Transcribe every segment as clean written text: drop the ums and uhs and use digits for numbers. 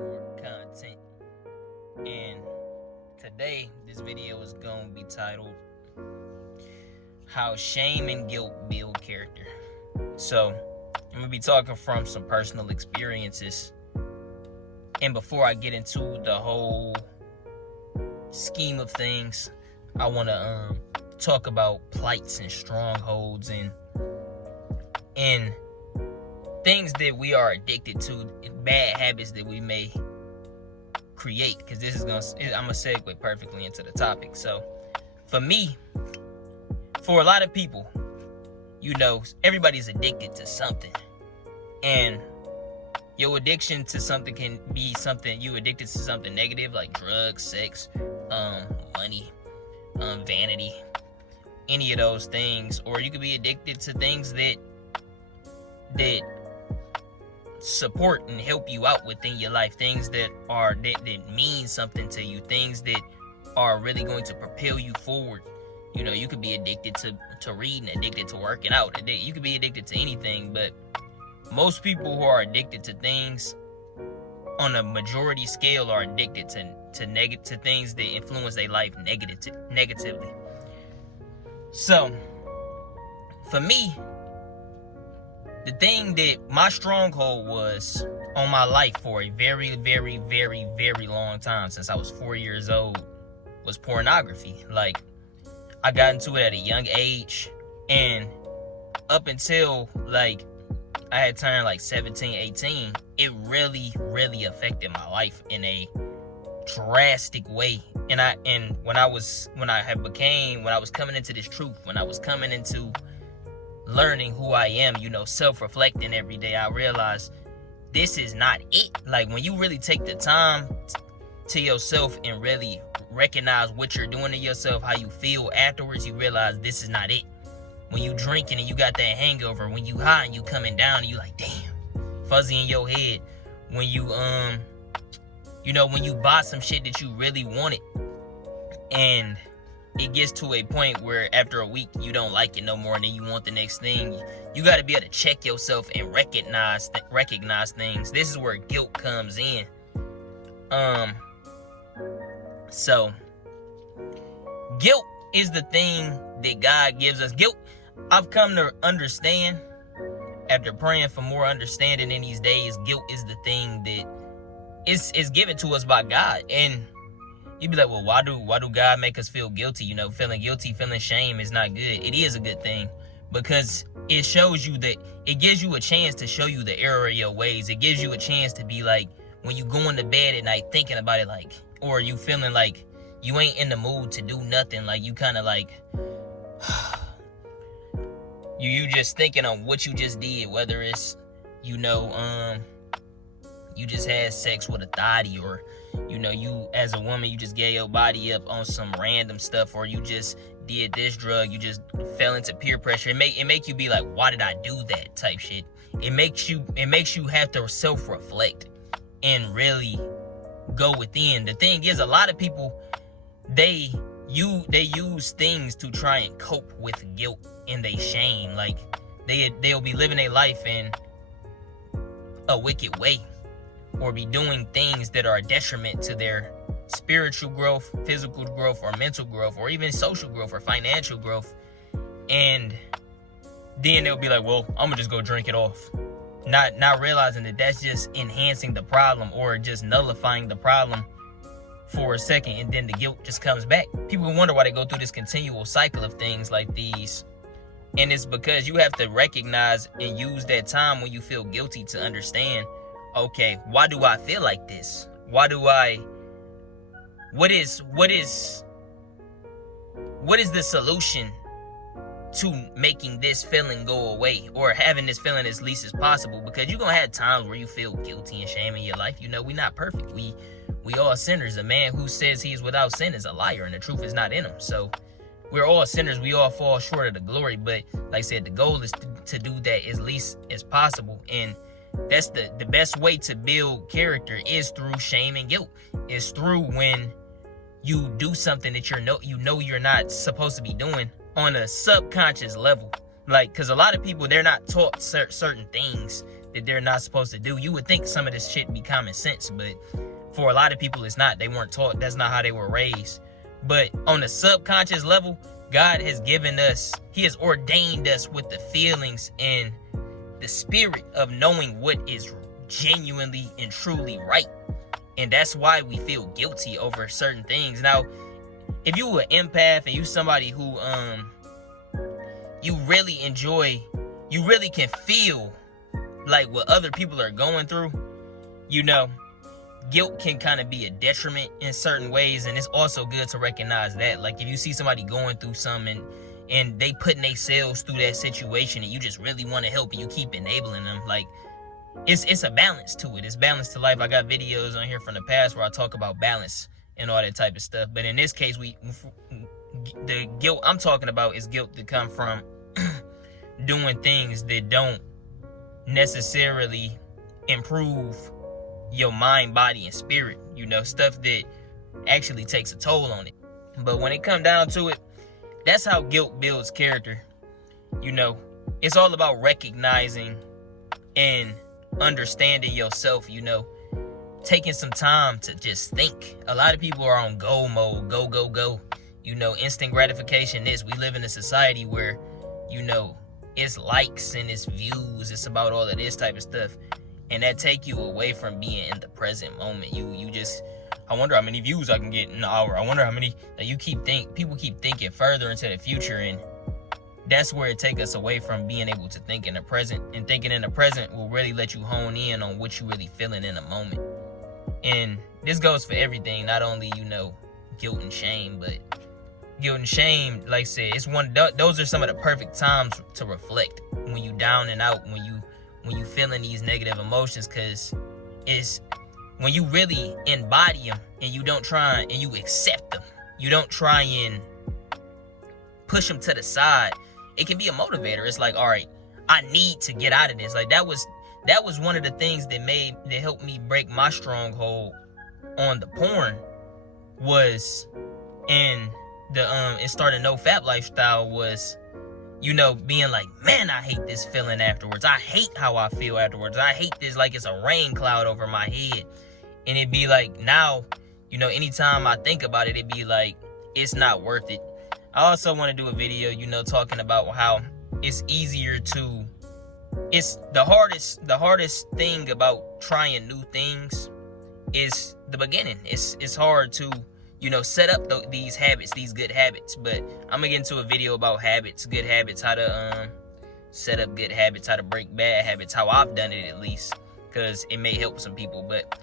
more content. And today, this video is going to be titled How Shame and Guilt Build Character. So, I'm going to be talking from some personal experiences. And before I get into the whole scheme of things, I want to talk about plights and strongholds and things that we are addicted to, bad habits that we may create, because this is I'm gonna segue perfectly into the topic. So for me, for a lot of people, everybody's addicted to something, and your addiction to something can be something you addicted to something negative, like drugs, sex, money, vanity, any of those things. Or you could be addicted to things that support and help you out within your life, things that mean something to you, things that are really going to propel you forward. You could be addicted to reading, addicted to working out, you could be addicted to anything. But most people who are addicted to things on a majority scale are addicted to things that influence their life negatively. So for me, the thing that my stronghold was on my life for a very, very, very, very long time, since I was 4 years old, was pornography. Like, I got into it at a young age, and up until I had turned 17, 18, it really, really affected my life in a drastic way. And when I was coming into this truth, when I was coming into learning who I am, self-reflecting every day, I realized this is not it. Like, when you really take the time to yourself and really recognize what you're doing to yourself, how you feel afterwards, you realize this is not it. When you drinking and you got that hangover, when you high and you coming down and you like, damn, fuzzy in your head. When you when you buy some shit that you really wanted, and it gets to a point where after a week you don't like it no more, and then you want the next thing. You got to be able to check yourself and recognize things. This is where guilt comes in. So guilt is the thing that God gives us. Guilt, I've come to understand, after praying for more understanding in these days, guilt is the thing that is given to us by God. And you'd be like, well, why do God make us feel guilty? Feeling guilty, feeling shame is not good. It is a good thing, because it shows you that it gives you a chance to show you the error of your ways. It gives you a chance to be like, when you go into bed at night thinking about it, or you feeling like you ain't in the mood to do nothing, you kind of you just thinking on what you just did, whether it's you just had sex with a thotty, or you as a woman, you just gave your body up on some random stuff, or you just did this drug, you just fell into peer pressure. It make you be like, why did I do that type shit. It makes you have to self-reflect and really go within. The thing is, a lot of people, they use things to try and cope with guilt and they shame. They'll be living their life in a wicked way, or be doing things that are a detriment to their spiritual growth, physical growth, or mental growth, or even social growth or financial growth. And then they'll be like, well, I'm gonna just go drink it off. Not realizing that that's just enhancing the problem, or just nullifying the problem for a second, and then the guilt just comes back. People wonder why they go through this continual cycle of things like these. And it's because you have to recognize and use that time when you feel guilty to understand, okay, why do I feel like this? What is the solution to making this feeling go away, or having this feeling as least as possible? Because you're gonna have times where you feel guilty and shame in your life. We're not perfect. We all sinners. A man who says he is without sin is a liar, and the truth is not in him. So we're all sinners. We all fall short of the glory. But like I said, the goal is to do that as least as possible. And that's the best way to build character, is through shame and guilt. Is through when you do something that you're not supposed to be doing on a subconscious level. Because a lot of people, they're not taught certain things that they're not supposed to do. You would think some of this shit be common sense, but for a lot of people it's not. They weren't taught. That's not how they were raised. But on the subconscious level, God has given us, he has ordained us with the feelings and the spirit of knowing what is genuinely and truly right. And that's why we feel guilty over certain things. Now, if you an empath and you somebody who you really enjoy, you really can feel like what other people are going through, you know, guilt can kind of be a detriment in certain ways. And it's also good to recognize that. Like if you see somebody going through something and they putting themselves through that situation and you just really want to help and you keep enabling them, like it's a balance to it. It's balance to life. I got videos on here from the past where I talk about balance and all that type of stuff. But in this case, the guilt I'm talking about is guilt that come from doing things that don't necessarily improve your mind, body, and spirit. You know, stuff that actually takes a toll on it. But when it comes down to it, that's how guilt builds character. You know, it's all about recognizing and understanding yourself, you know, taking some time to just think. A lot of people are on go mode, go, you know, instant gratification. We live in a society where, you know, it's likes and it's views, it's about all of this type of stuff, and that take you away from being in the present moment. You just, I wonder how many views I can get in an hour. I wonder how many that people keep thinking further into the future, and that's where it takes us away from being able to think in the present. And thinking in the present will really let you hone in on what you really feeling in a moment. And this goes for everything, not only, you know, guilt and shame, but guilt and shame, like I said, those are some of the perfect times to reflect when you down and out, when you feeling these negative emotions, because it's when you really embody them and you don't try and you accept them. You don't try and push them to the side. It can be a motivator. It's like, all right, I need to get out of this. Like that was one of the things that helped me break my stronghold on the porn, was in the and starting no fap lifestyle, was, you know, being like, man, I hate this feeling afterwards. I hate how I feel afterwards. I hate this, like it's a rain cloud over my head. And it'd be like, now, you know, anytime I think about it, it'd be like, it's not worth it. I also want to do a video, you know, talking about how it's easier to, it's the hardest thing about trying new things is the beginning. It's hard to, you know, set up these habits, these good habits. But I'm gonna get into a video about habits, good habits, how to set up good habits, how to break bad habits, how I've done it at least, because it may help some people. But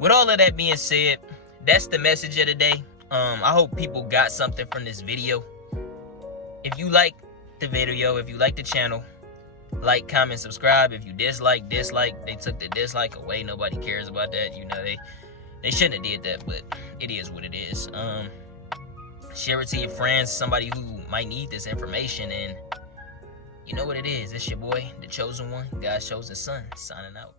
with all of that being said, that's the message of the day. I hope people got something from this video. If you like the video, if you like the channel, like, comment, subscribe. If you dislike, they took the dislike away. Nobody cares about that. You know, they shouldn't have did that, but it is what it is. Share it to your friends, somebody who might need this information, and you know what it is. It's your boy, the chosen one, God's chosen son, signing out.